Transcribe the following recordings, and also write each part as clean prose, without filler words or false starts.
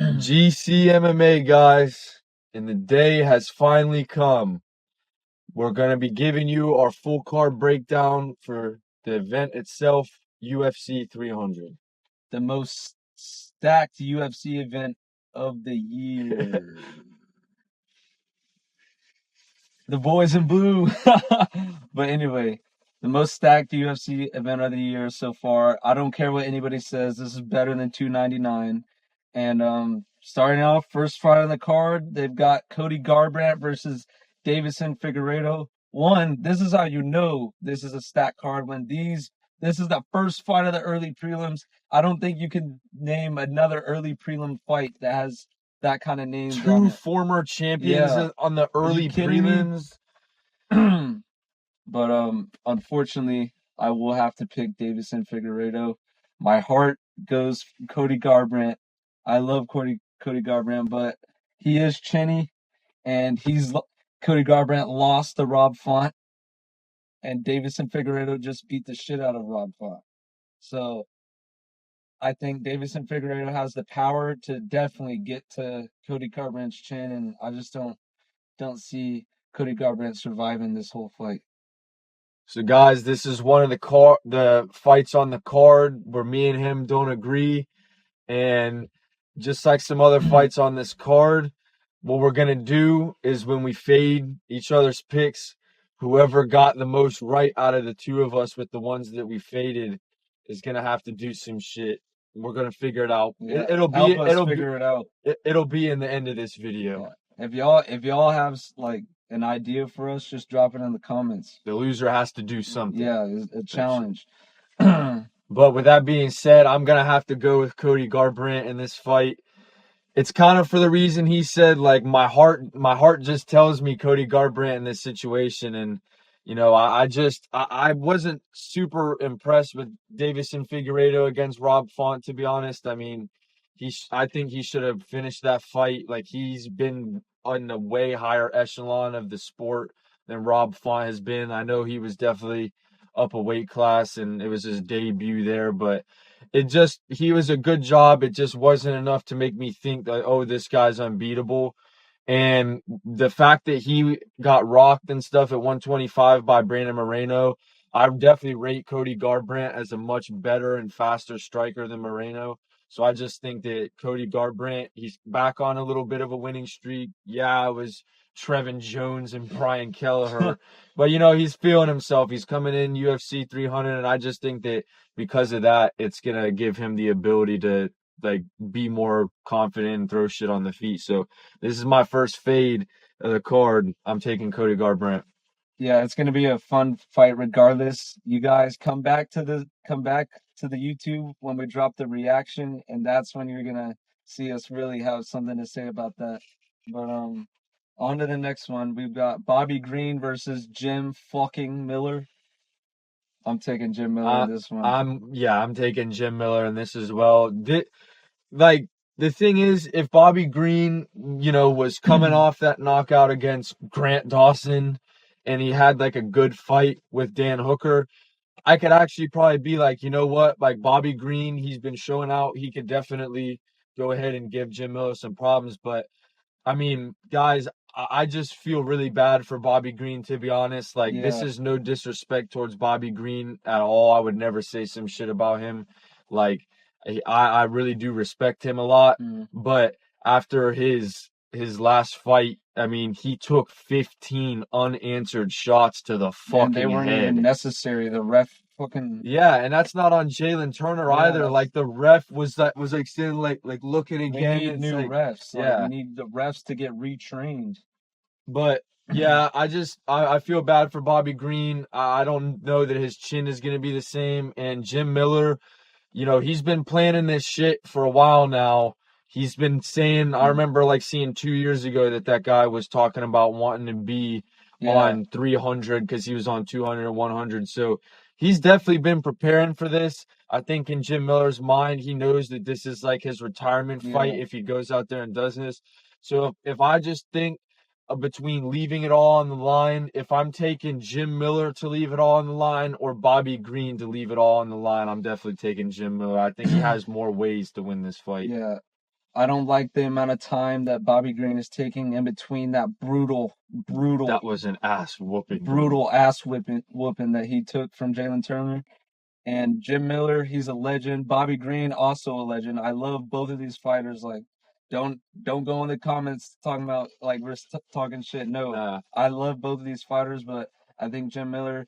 GC MMA, guys, and the day has finally come. We're going to be giving you our full card breakdown for the event itself, UFC 300. The most stacked UFC event of the year. The boys in blue. But anyway, the most stacked UFC event of the year so far. I don't care what anybody says. This is better than 299. And starting off, first fight on the card, they've got Cody Garbrandt versus Davison Figueiredo. This is how you know this is a stacked card when this is the first fight of the early prelims. I don't think you can name another early prelim fight that has that kind of name. Two former champions on the early prelims. But unfortunately, I will have to pick Davison Figueiredo. My heart goes Cody Garbrandt. I love Cody Garbrandt, but he is chinny, and Cody Garbrandt lost to Rob Font, and Davison Figueiredo just beat the shit out of Rob Font. So I think Davison Figueiredo has the power to definitely get to Cody Garbrandt's chin, and I just don't see Cody Garbrandt surviving this whole fight. So, guys, this is one of the fights on the card where me and him don't agree, and just like some other fights on this card, what we're going to do is when we fade each other's picks, whoever got the most right out of the two of us with the ones that we faded is going to have to do some shit. We're going to figure it out. Yeah, it'll be in the end of this video. Yeah. If y'all have like an idea for us, just drop it in the comments. The loser has to do something. Yeah, it's a challenge. But with that being said, I'm going to have to go with Cody Garbrandt in this fight. It's kind of for the reason he said, like, my heart just tells me Cody Garbrandt in this situation. And, you know, I wasn't super impressed with Davison Figueiredo against Rob Font, to be honest. I mean, I think he should have finished that fight. Like, he's been on the way higher echelon of the sport than Rob Font has been. I know he was definitely up a weight class and it was his debut there, but he was a good job. It just wasn't enough to make me think that, oh, this guy's unbeatable. And the fact that he got rocked and stuff at 125 by Brandon Moreno, I definitely rate Cody Garbrandt as a much better and faster striker than Moreno. So I just think that Cody Garbrandt, he's back on a little bit of a winning streak. Yeah, it was Trevin Jones and Brian Kelleher. But, you know, he's feeling himself. He's coming in UFC 300, and I just think that because of that, it's going to give him the ability to, like, be more confident and throw shit on the feet. So this is my first fade of the card. I'm taking Cody Garbrandt. Yeah, it's going to be a fun fight regardless. You guys come back to the YouTube when we drop the reaction, and that's when you're going to see us really have something to say about that. But on to the next one. We've got Bobby Green versus Jim fucking Miller. I'm taking Jim Miller in this one. I'm taking Jim Miller in this as well. The thing is, if Bobby Green, you know, was coming off that knockout against Grant Dawson and he had like a good fight with Dan Hooker, I could actually probably be like, you know what, like Bobby Green, he's been showing out. He could definitely go ahead and give Jim Miller some problems. But I mean, guys, I just feel really bad for Bobby Green, to be honest. Like, This is no disrespect towards Bobby Green at all. I would never say some shit about him. Like, I really do respect him a lot. But after his last fight, I mean, he took 15 unanswered shots to the fucking head. They weren't even necessary. The ref fucking... Yeah, and that's not on Jalen Turner either. Like, the ref was like still like looking again. We need new refs. We need the refs to get retrained. But yeah, I feel bad for Bobby Green. I don't know that his chin is going to be the same. And Jim Miller, you know, he's been planning this shit for a while now. He's been saying, I remember like seeing 2 years ago that guy was talking about wanting to be on 300 because he was on 200 and 100. So he's definitely been preparing for this. I think in Jim Miller's mind, he knows that this is like his retirement fight if he goes out there and does this. So if I just think between leaving it all on the line, if I'm taking Jim Miller to leave it all on the line or Bobby Green to leave it all on the line, I'm definitely taking Jim Miller. I think he has more ways to win this fight. Yeah. I don't like the amount of time that Bobby Green is taking in between that brutal That was an ass whooping. brutal ass whooping that he took from Jalen Turner. And Jim Miller, he's a legend. Bobby Green, also a legend. I love both of these fighters. Like, don't go in the comments talking about like we're talking shit. No, Nah. I love both of these fighters, but I think Jim Miller,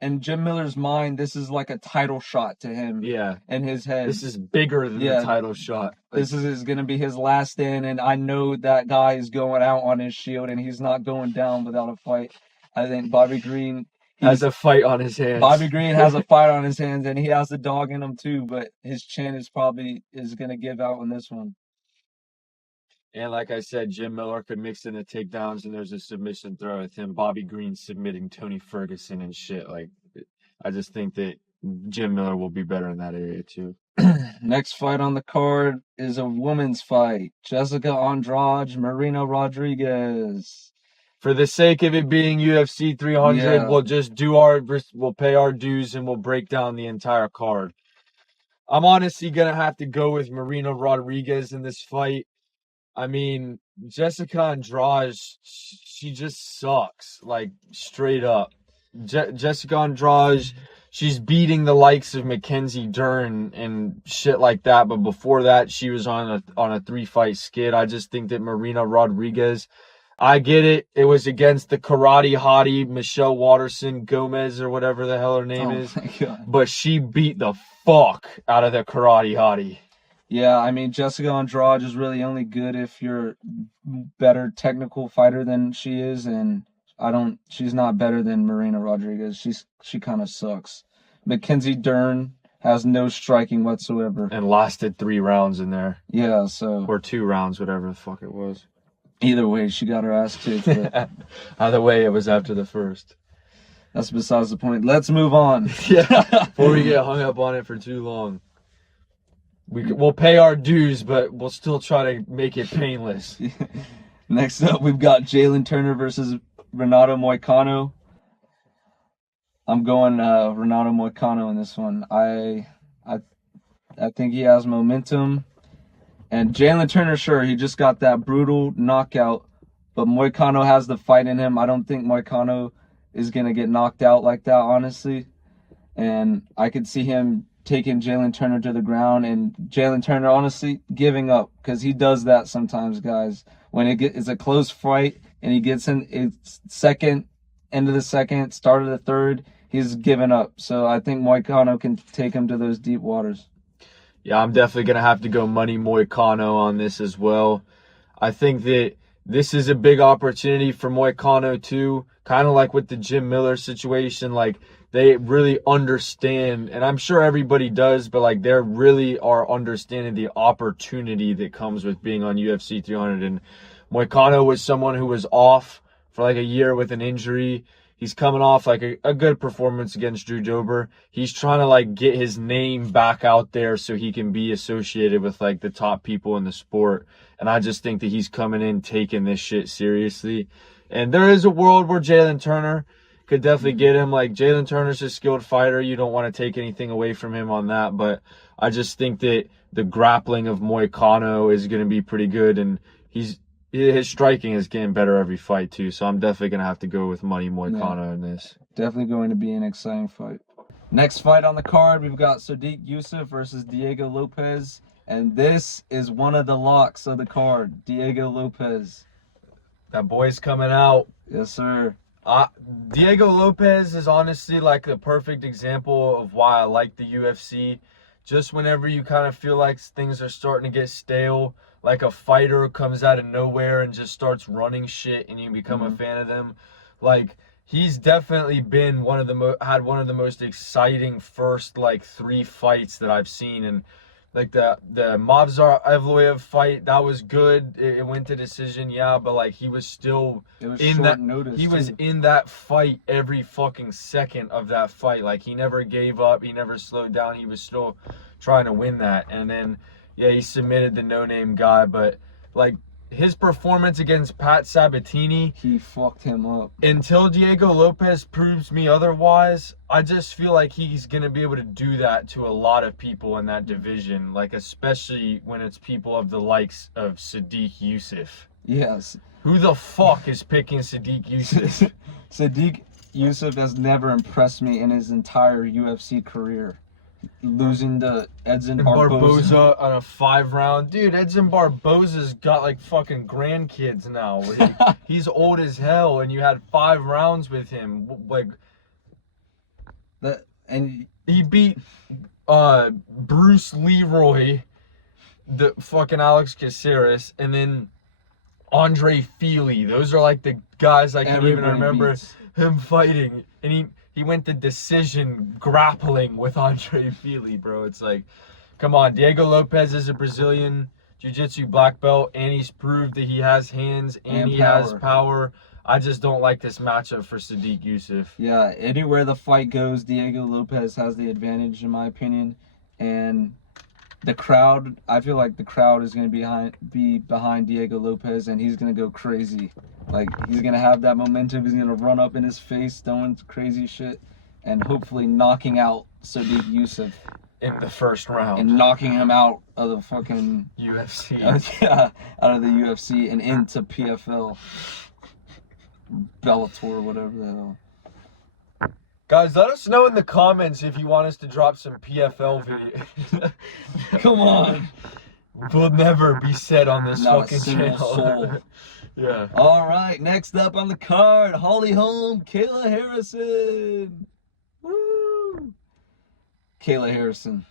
in Jim Miller's mind, this is like a title shot to him. Yeah. In his head, This is bigger than the title shot. This is going to be his last stand, and I know that guy is going out on his shield, and he's not going down without a fight. I think Bobby Green has a fight on his hands. Bobby Green has a fight on his hands, and he has the dog in him too, but his chin is probably going to give out on this one. And like I said, Jim Miller could mix in the takedowns, and there's a submission throw with him. Bobby Green submitting Tony Ferguson and shit. Like, I just think that Jim Miller will be better in that area too. Next fight on the card is a women's fight. Jessica Andrade, Marina Rodriguez. For the sake of it being UFC 300, we'll pay our dues and we'll break down the entire card. I'm honestly gonna have to go with Marina Rodriguez in this fight. I mean, Jessica Andrade, she just sucks, like straight up. Jessica Andrade, she's beating the likes of Mackenzie Dern and shit like that. But before that, she was on a 3-fight skid. I just think that Marina Rodriguez, I get it. It was against the karate hottie Michelle Watterson Gomez or whatever the hell her name is. My God. But she beat the fuck out of the karate hottie. Yeah, I mean, Jessica Andrade is really only good if you're better technical fighter than she is, and she's not better than Marina Rodriguez. She kind of sucks. Mackenzie Dern has no striking whatsoever. And lasted 3 rounds in there. Yeah, so. Or 2 rounds, whatever the fuck it was. Either way, she got her ass kicked. Either way, it was after the first. That's besides the point. Let's move on. Yeah, before we get hung up on it for too long. We'll pay our dues, but we'll still try to make it painless. Next up, we've got Jalen Turner versus Renato Moicano. I'm going Renato Moicano in this one. I think he has momentum. And Jalen Turner, sure, he just got that brutal knockout, but Moicano has the fight in him. I don't think Moicano is going to get knocked out like that, honestly. And I could see him taking Jalen Turner to the ground and Jalen Turner honestly giving up, because he does that sometimes, guys. When it's a close fight and he gets in it's second, end of the second, start of the third, he's given up. So I think Moicano can take him to those deep waters. Yeah, I'm definitely going to have to go money Moicano on this as well. I think that this is a big opportunity for Moicano too, kind of like with the Jim Miller situation. Like, they really understand, and I'm sure everybody does, but like they really are understanding the opportunity that comes with being on UFC 300. And Moicano was someone who was off for like a year with an injury. He's coming off like a good performance against Drew Dober. He's trying to like get his name back out there so he can be associated with like the top people in the sport. And I just think that he's coming in taking this shit seriously. And there is a world where Jalen Turner could definitely get him. Like, Jalen Turner's a skilled fighter. You don't want to take anything away from him on that. But I just think that the grappling of Moicano is going to be pretty good. And his striking is getting better every fight too. So I'm definitely going to have to go with money Moicano in this. Definitely going to be an exciting fight. Next fight on the card, we've got Sodiq Yusuff versus Diego Lopez. And this is one of the locks of the card, Diego Lopez. That boy's coming out. Yes, sir. Diego Lopez is honestly like the perfect example of why I like the UFC. Just whenever you kind of feel like things are starting to get stale, like a fighter comes out of nowhere and just starts running shit and you become a fan of them. Like, he's definitely been had one of the most exciting first like 3 fights that I've seen. And like the Movsar Evloev fight, that was good. It went to decision, yeah, but like he was still in that notice. He was in that fight every fucking second of that fight. Like, he never gave up, he never slowed down. He was still trying to win that. And then yeah, he submitted the no-name guy, but like his performance against Pat Sabatini, he fucked him up. Until Diego Lopez proves me otherwise, I just feel like he's going to be able to do that to a lot of people in that division, like especially when it's people of the likes of Sadiq Yusuff. Yes. Who the fuck is picking Sadiq Yusuff? Sadiq Yusuff has never impressed me in his entire UFC career. Losing to Edson Barboza on a 5-round. Dude, Edson Barboza's got like fucking grandkids now. He's old as hell, and you had 5 rounds with him. Like, and he beat Bruce Leroy, the fucking Alex Caceres, and then Andre Feely. Those are like the guys I can even remember him fighting. And he went to decision grappling with Andre Feely, bro. It's like, come on. Diego Lopez is a Brazilian jiu-jitsu black belt, and he's proved that he has hands and he has power. I just don't like this matchup for Sadiq Yusuff. Yeah, anywhere the fight goes, Diego Lopez has the advantage, in my opinion. And the crowd, I feel like the crowd is going to be behind Diego Lopez, and he's going to go crazy. Like, he's going to have that momentum. He's going to run up in his face, doing crazy shit, and hopefully knocking out Sadiq Yusuff in the first round. And knocking him out of the fucking UFC. Yeah, out of the UFC and into PFL. Bellator, whatever the hell. Guys, let us know in the comments if you want us to drop some PFL videos. Come on. We'll never be said on this Not fucking a single channel. soul. Yeah. All right, next up on the card, Holm, Kayla Harrison. Woo! Kayla Harrison.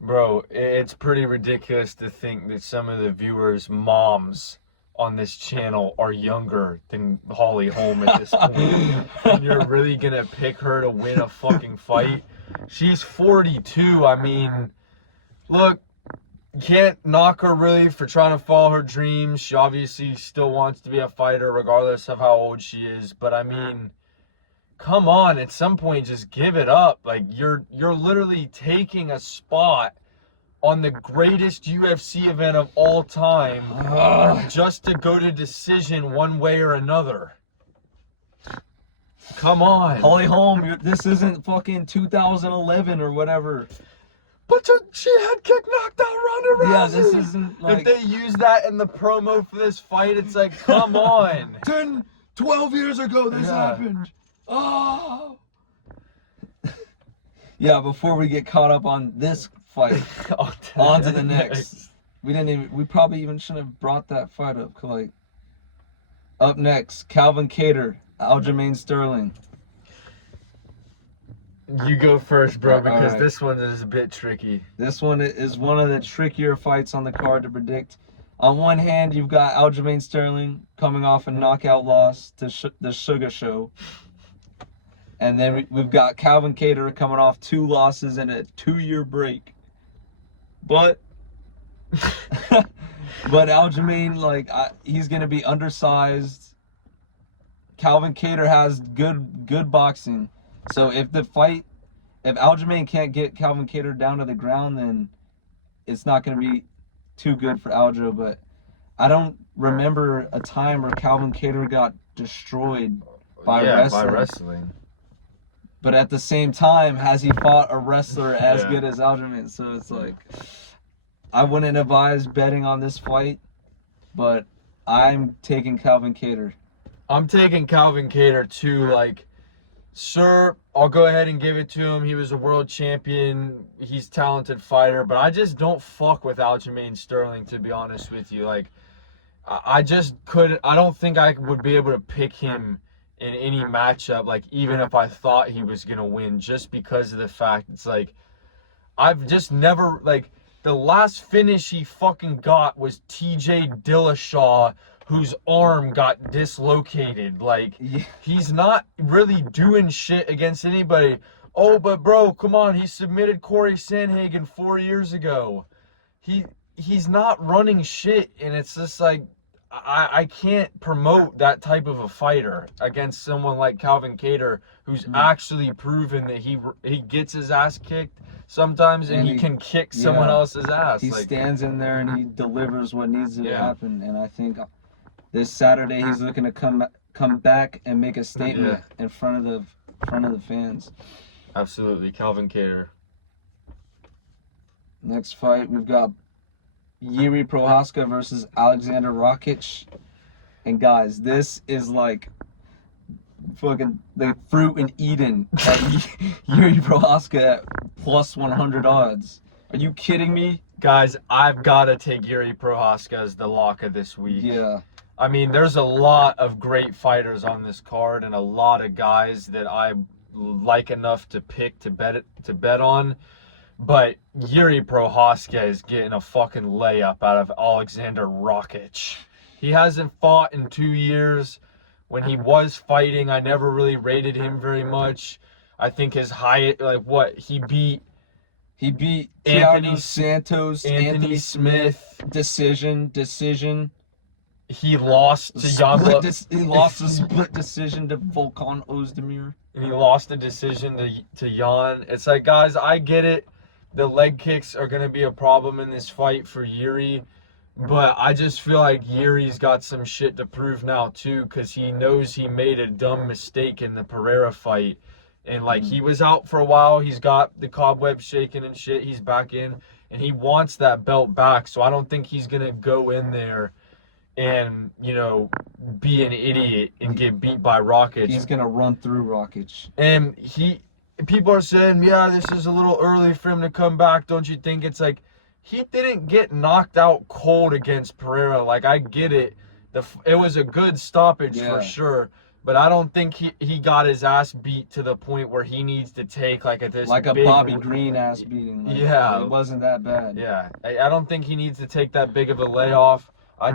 Bro, it's pretty ridiculous to think that some of the viewers' moms on this channel are younger than Holm at this point. And you're really gonna pick her to win a fucking fight? She's 42. I mean, look, you can't knock her really for trying to follow her dreams. She obviously still wants to be a fighter regardless of how old she is. But I mean, come on, at some point just give it up. Like, you're literally taking a spot on the greatest UFC event of all time just to go to decision one way or another. Come on. Holm, this isn't fucking 2011 or whatever. But she had kick knocked out Ronda Rousey. Yeah, this isn't like... If they use that in the promo for this fight, it's like, come on. 10, 12 years ago this happened. Oh. Yeah, before we get caught up on this fight, on to the next. We probably even shouldn't have brought that fight up. Like, up next, Calvin Cater, Aljamain Sterling. You go first, bro, because right. This one is a bit tricky. This one is one of the trickier fights on the card to predict. On one hand, you've got Aljamain Sterling coming off a knockout loss to the Sugar Show. And then we've got Calvin Cater coming off 2 losses and a 2-year break. But Aljamain, like, he's going to be undersized. Calvin Cater has good boxing. So if Aljamain can't get Calvin Cater down to the ground, then it's not going to be too good for Aljo. But I don't remember a time where Calvin Cater got destroyed by wrestling. But at the same time, has he fought a wrestler as good as Aljamain? So it's like, I wouldn't advise betting on this fight, but I'm taking Calvin Cater. I'm taking Calvin Cater too. Like, sure, I'll go ahead and give it to him. He was a world champion. He's a talented fighter, but I just don't fuck with Aljamain Sterling, to be honest with you. Like, I don't think I would be able to pick him in any matchup, like, even if I thought he was going to win, just because of the fact it's like, I've just never, like, the last finish he fucking got was TJ Dillashaw, whose arm got dislocated. Like, he's not really doing shit against anybody. Oh, but bro, come on, he submitted Corey Sandhagen 4 years ago. He's not running shit, and it's just like, I can't promote that type of a fighter against someone like Calvin Cater, who's actually proven that he gets his ass kicked sometimes, and he can kick someone else's ass. He like, stands in there and he delivers what needs to Yeah. happen. And I think this Saturday he's looking to come back and make a statement in front of the fans. Absolutely, Calvin Cater. Next fight, we've got Yuri Prochazka versus Alexander Rakic. And guys, this is like fucking the fruit in Eden at Yuri Prochazka at plus 100 odds. Are you kidding me? Guys, I've got to take Yuri Prochazka as the lock of this week. Yeah. I mean, there's a lot of great fighters on this card and a lot of guys that I like enough to pick to bet on. But Yuri Prochazka is getting a fucking layup out of Alexander Rakic. He hasn't fought in 2 years. When he was fighting, I never really rated him very much. I think his highest, he beat Anthony Thiago Santos, Anthony Smith. Decision. He lost to Jan. He lost a split decision to Volkan Ozdemir. And he lost a decision to Jan. It's like, guys, I get it. The leg kicks are going to be a problem in this fight for Yuri. But I just feel like Yuri's got some shit to prove now, too, because he knows he made a dumb mistake in the Pereira fight. And, he was out for a while. He's got the cobwebs shaking and shit. He's back in. And he wants that belt back. So I don't think he's going to go in there and, be an idiot and get beat by Rakic. He's going to run through Rakic. And people are saying, yeah, this is a little early for him to come back. Don't you think? It's like, he didn't get knocked out cold against Pereira. I get it. It was a good stoppage for sure. But I don't think he got his ass beat to the point where he needs to take a Bobby Green ass beating. It wasn't that bad. Yeah. I don't think he needs to take that big of a layoff. I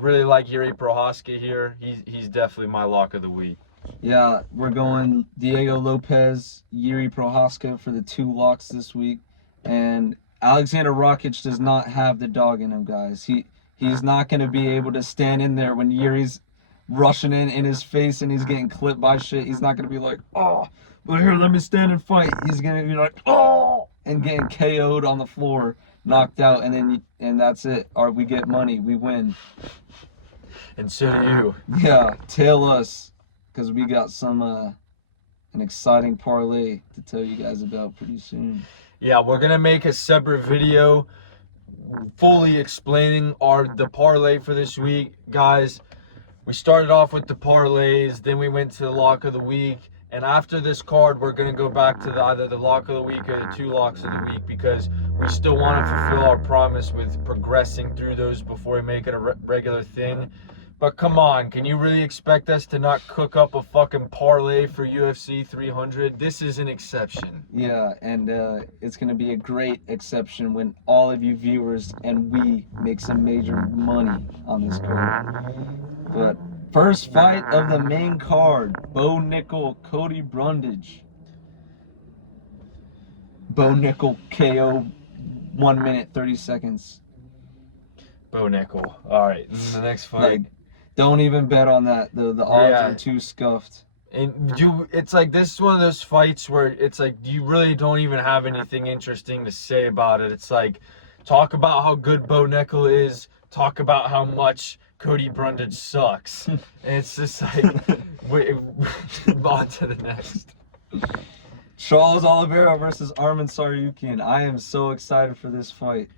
really like Yuri Prochazka here. He's definitely my lock of the week. Yeah, we're going Diego Lopez, Yuri Prochazka for the 2 locks this week. And Alexander Rakic does not have the dog in him, guys. He's not going to be able to stand in there when Yuri's rushing in his face and he's getting clipped by shit. He's not going to be like, oh, well, here, let me stand and fight. He's going to be like, oh, and getting KO'd on the floor, knocked out, and that's it. Or we get money, we win. And so do you. Yeah, tail us, because we got an exciting parlay to tell you guys about pretty soon. Yeah, we're going to make a separate video fully explaining the parlay for this week. Guys, we started off with the parlays, then we went to the lock of the week, and after this card, we're going to go back to either the lock of the week or the 2 locks of the week, because we still want to fulfill our promise with progressing through those before we make it a regular thing. But come on, can you really expect us to not cook up a fucking parlay for UFC 300? This is an exception. Yeah, and it's going to be a great exception when all of you viewers and we make some major money on this card. But first fight of the main card, Bo Nickel, Cody Brundage. Bo Nickel KO 1 minute 30 seconds. Bo Nickel. All right, the next fight. Don't even bet on that. The odds are too scuffed. And it's like, this is one of those fights where it's like you really don't even have anything interesting to say about it. It's like, talk about how good Bo Nickel is, talk about how much Cody Brundage sucks. And it's just like, on to the next. Charles Oliveira versus Arman Tsarukyan. I am so excited for this fight.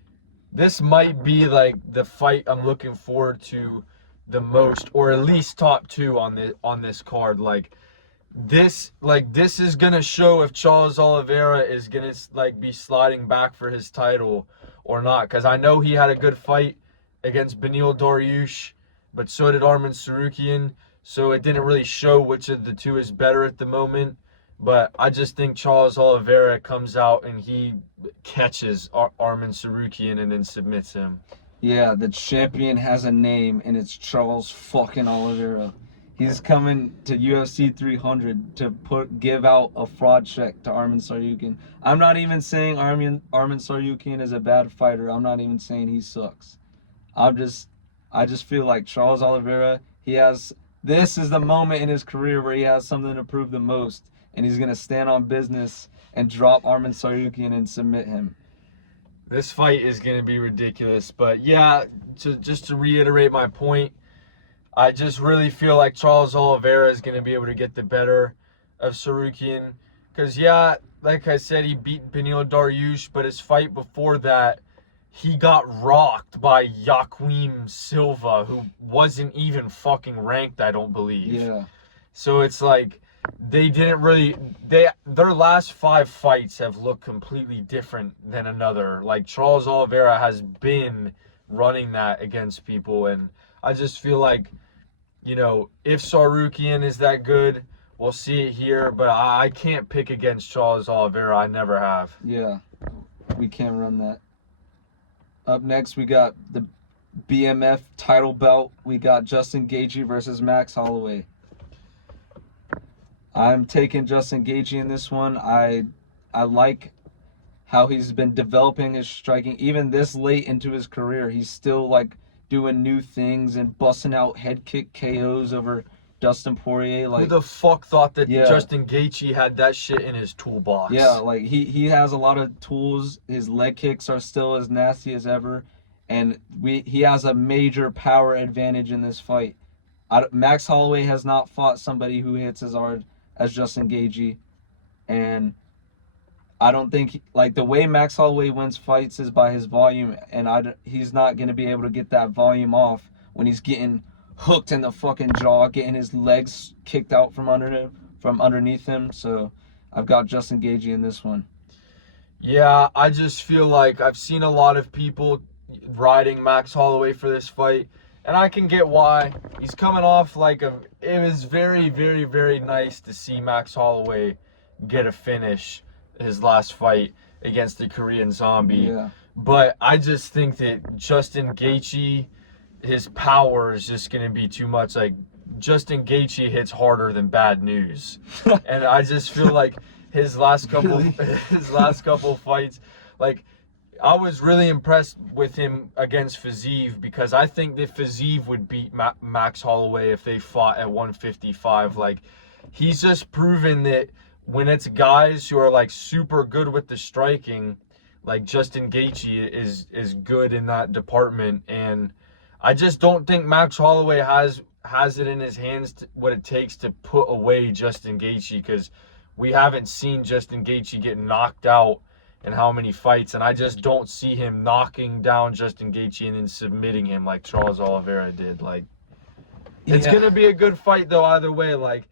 This might be the fight I'm looking forward to the most, or at least top 2 on this card. This is gonna show if Charles Oliveira is gonna be sliding back for his title or not, because I know he had a good fight against Beneil Dariush, but so did Arman Tsarukyan, so it didn't really show which of the 2 is better at the moment. But I just think Charles Oliveira comes out and he catches Arman Tsarukyan and then submits him. Yeah, the champion has a name, and it's Charles fucking Oliveira. He's coming to UFC 300 to give out a fraud check to Arman Tsarukyan. I'm not even saying Arman Tsarukyan is a bad fighter. I'm not even saying he sucks. I'm just I just feel like Charles Oliveira, this is the moment in his career where he has something to prove the most, and he's gonna stand on business and drop Arman Tsarukyan and submit him. This fight is going to be ridiculous. But yeah, just to reiterate my point, I just really feel like Charles Oliveira is going to be able to get the better of Tsarukyan. Because, yeah, like I said, he beat Beneil Dariush, but his fight before that, he got rocked by Joaquim Silva, who wasn't even fucking ranked, I don't believe. Yeah. So it's like they didn't really their last 5 fights have looked completely different than another. Like Charles Oliveira has been running that against people, and I just feel like, you know, if Tsarukyan is that good, we'll see it here, but I can't pick against Charles Oliveira. I never have. Yeah. We can't run that. Up next, we got the BMF title belt. We got Justin Gaethje versus Max Holloway. I'm taking Justin Gaethje in this one. I like how he's been developing his striking. Even this late into his career, he's still like doing new things and busting out head kick KOs over Dustin Poirier. Like, who the fuck thought that Yeah. Justin Gaethje had that shit in his toolbox? Yeah, like he has a lot of tools. His leg kicks are still as nasty as ever, and he has a major power advantage in this fight. Max Holloway has not fought somebody who hits as hard as Justin Gaethje, and I don't think like the way Max Holloway wins fights is by his volume, and he's not gonna be able to get that volume off when he's getting hooked in the fucking jaw, getting his legs kicked out from underneath him. So I've got Justin Gaethje in this one. Yeah, I just feel like I've seen a lot of people riding Max Holloway for this fight, and I can get why. He's coming off it was very, very, very nice to see Max Holloway get a finish his last fight against the Korean Zombie. Yeah. But I just think that Justin Gaethje, his power is just going to be too much. Like, Justin Gaethje hits harder than bad news. And I just feel like his last couple fights, like, I was really impressed with him against Fiziev, because I think that Fiziev would beat Max Holloway if they fought at 155. Like, he's just proven that when it's guys who are like super good with the striking, like Justin Gaethje is good in that department, and I just don't think Max Holloway has it in his hands what it takes to put away Justin Gaethje, because we haven't seen Justin Gaethje get knocked out in how many fights, and I just don't see him knocking down Justin Gaethje and then submitting him like Charles Oliveira did. Like, it's gonna be a good fight though either way. Like,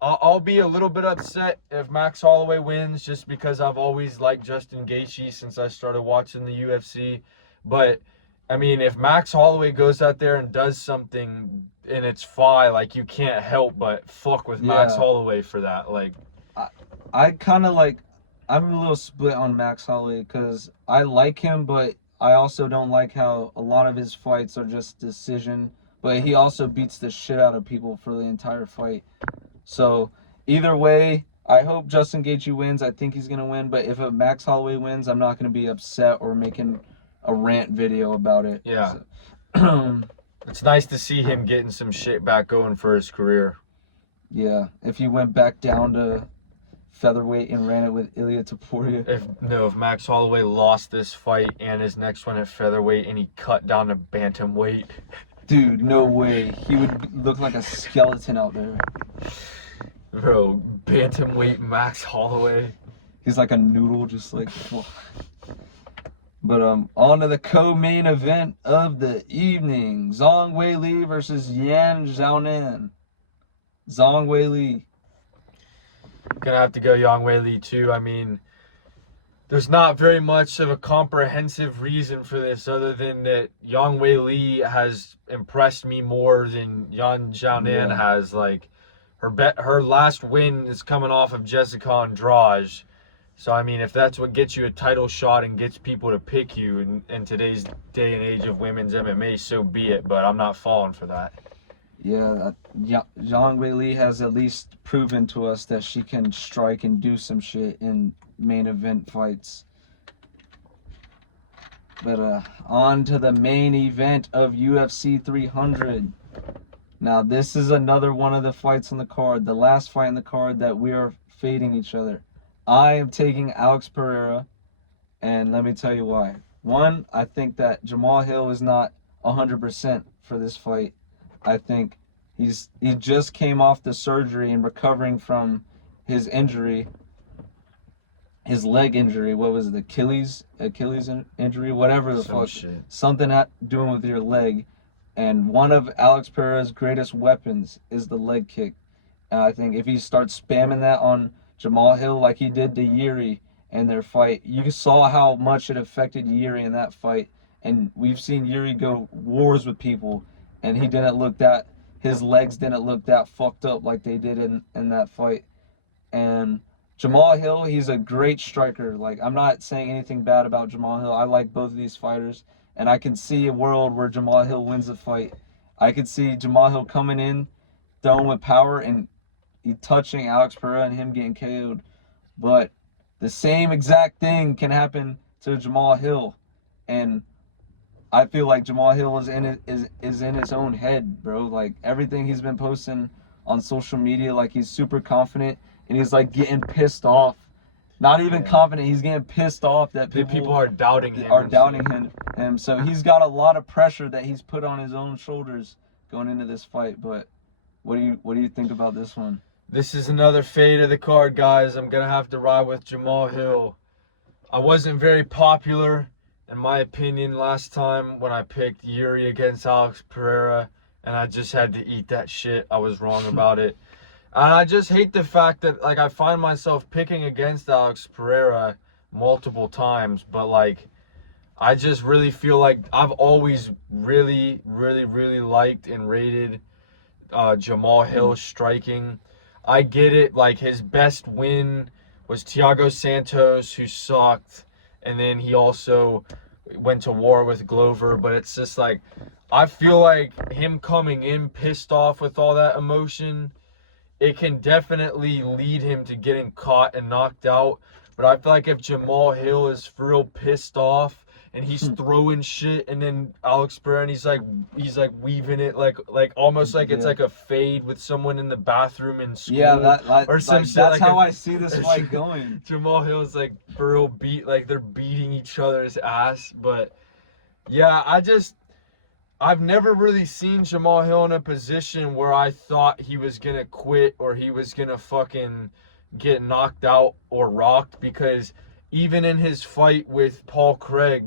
I'll be a little bit upset if Max Holloway wins, just because I've always liked Justin Gaethje since I started watching the UFC. But I mean, if Max Holloway goes out there and does something in its fight, like, you can't help but fuck with Max Holloway for that. Like, I kind of like, I'm a little split on Max Holloway because I like him, but I also don't like how a lot of his fights are just decision. But he also beats the shit out of people for the entire fight. So either way, I hope Justin Gaethje wins. I think he's gonna win. But if Max Holloway wins, I'm not gonna be upset or making a rant video about it. Yeah. So, it's nice to see him getting some shit back going for his career. Yeah. If he went back down to featherweight and ran it with Ilia Topuria. If Max Holloway lost this fight and his next one at featherweight and he cut down to bantamweight. Dude, no way. He would look like a skeleton out there. Bro, bantamweight Max Holloway. He's like a noodle, just like. But on to the co-main event of the evening: Zhang Weili versus Yan Xiaonan. Zhang Weili. Gonna have to go Yang Weili too. I mean, there's not very much of a comprehensive reason for this other than that Yang Weili has impressed me more than Yan Xiaonan has. Like, her last win is coming off of Jessica Andrade. So, I mean, if that's what gets you a title shot and gets people to pick you in today's day and age of women's MMA, so be it. But I'm not falling for that. Yeah, Zhang Weili has at least proven to us that she can strike and do some shit in main event fights. But on to the main event of UFC 300. Now, this is another one of the fights on the card. The last fight on the card that we are fading each other. I am taking Alex Pereira, and let me tell you why. One, I think that Jamal Hill is not 100% for this fight. I think he just came off the surgery and recovering from his injury, his leg injury. What was it? Achilles injury, whatever the fuck. Shit. Something doing with your leg. And one of Alex Pereira's greatest weapons is the leg kick. And I think if he starts spamming that on Jamal Hill like he did to Yuri in their fight, you saw how much it affected Yuri in that fight. And we've seen Yuri go wars with people, and he didn't look that, his legs didn't look that fucked up like they did in that fight. And Jamal Hill, he's a great striker. Like, I'm not saying anything bad about Jamal Hill. I like both of these fighters. And I can see a world where Jamal Hill wins the fight. I could see Jamal Hill coming in, throwing with power, and he touching Alex Pereira and him getting KO'd. But the same exact thing can happen to Jamal Hill. And I feel like Jamal Hill is in his own head, bro. Like, everything he's been posting on social media, like, he's super confident, and he's, like, getting pissed off. Not even confident, he's getting pissed off that people are doubting him. And so he's got a lot of pressure that he's put on his own shoulders going into this fight. But what do you think about this one? This is another fade of the card, guys. I'm gonna have to ride with Jamal Hill. I wasn't very popular, in my opinion, last time when I picked Yuri against Alex Pereira, and I just had to eat that shit. I was wrong about it. And I just hate the fact that, like, I find myself picking against Alex Pereira multiple times, but, like, I just really feel like I've always really, really, really liked and rated Jamal Hill striking. I get it, like, his best win was Thiago Santos, who sucked, and then he also went to war with Glover, but it's just, like, I feel like him coming in pissed off with all that emotion, it can definitely lead him to getting caught and knocked out. But I feel like if Jamal Hill is for real pissed off and he's throwing shit, and then Alex Pereira, and he's like weaving it like almost like it's like a fade with someone in the bathroom in school. Yeah, or some like, shit. that's like how I see this fight going. Jamal Hill's like for real they're beating each other's ass. But yeah, I've never really seen Jamal Hill in a position where I thought he was going to quit or he was going to fucking get knocked out or rocked, because even in his fight with Paul Craig,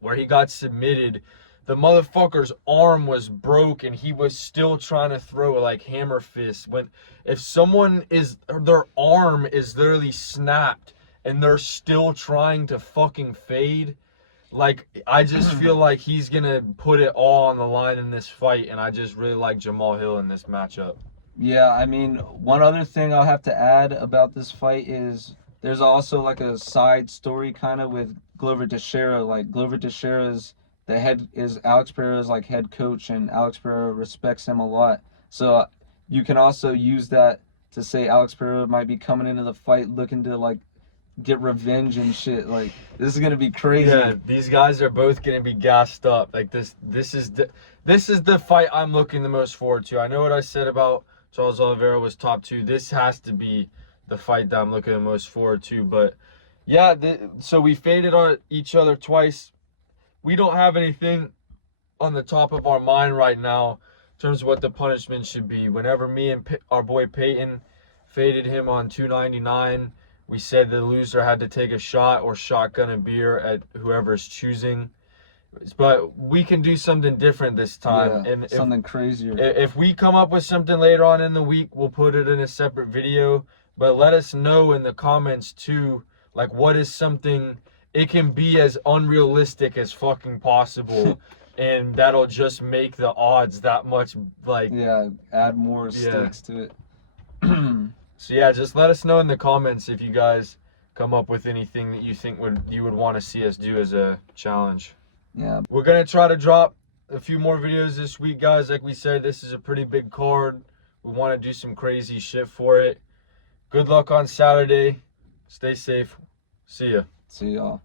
where he got submitted, the motherfucker's arm was broke and he was still trying to throw like hammer fists. If their arm is literally snapped and they're still trying to fucking fade, like, I just feel like he's going to put it all on the line in this fight, and I just really like Jamal Hill in this matchup. Yeah, I mean, one other thing I'll have to add about this fight is there's also, like, a side story kind of with Glover Teixeira. Like, Glover Teixeira is Alex Pereira's, like, head coach, and Alex Pereira respects him a lot. So you can also use that to say Alex Pereira might be coming into the fight looking to, like, get revenge and shit. Like, this is gonna be crazy. Yeah, these guys are both gonna be gassed up. Like, this is the fight I'm looking the most forward to. I know what I said about Charles Oliveira was top 2. This has to be the fight that I'm looking the most forward to. But yeah, so we faded each other twice. We don't have anything on the top of our mind right now in terms of what the punishment should be. Whenever me and our boy Peyton faded him on 299, we said the loser had to take a shot or shotgun a beer at whoever's choosing. But we can do something different this time. Yeah, and something crazier. If we come up with something later on in the week, we'll put it in a separate video. But let us know in the comments too, like, what is something, it can be as unrealistic as fucking possible. And that'll just make the odds that much, like... Yeah, add more stakes to it. So yeah, just let us know in the comments if you guys come up with anything that you think you would want to see us do as a challenge. Yeah. We're going to try to drop a few more videos this week, guys. Like we said, this is a pretty big card. We want to do some crazy shit for it. Good luck on Saturday. Stay safe. See ya. See y'all.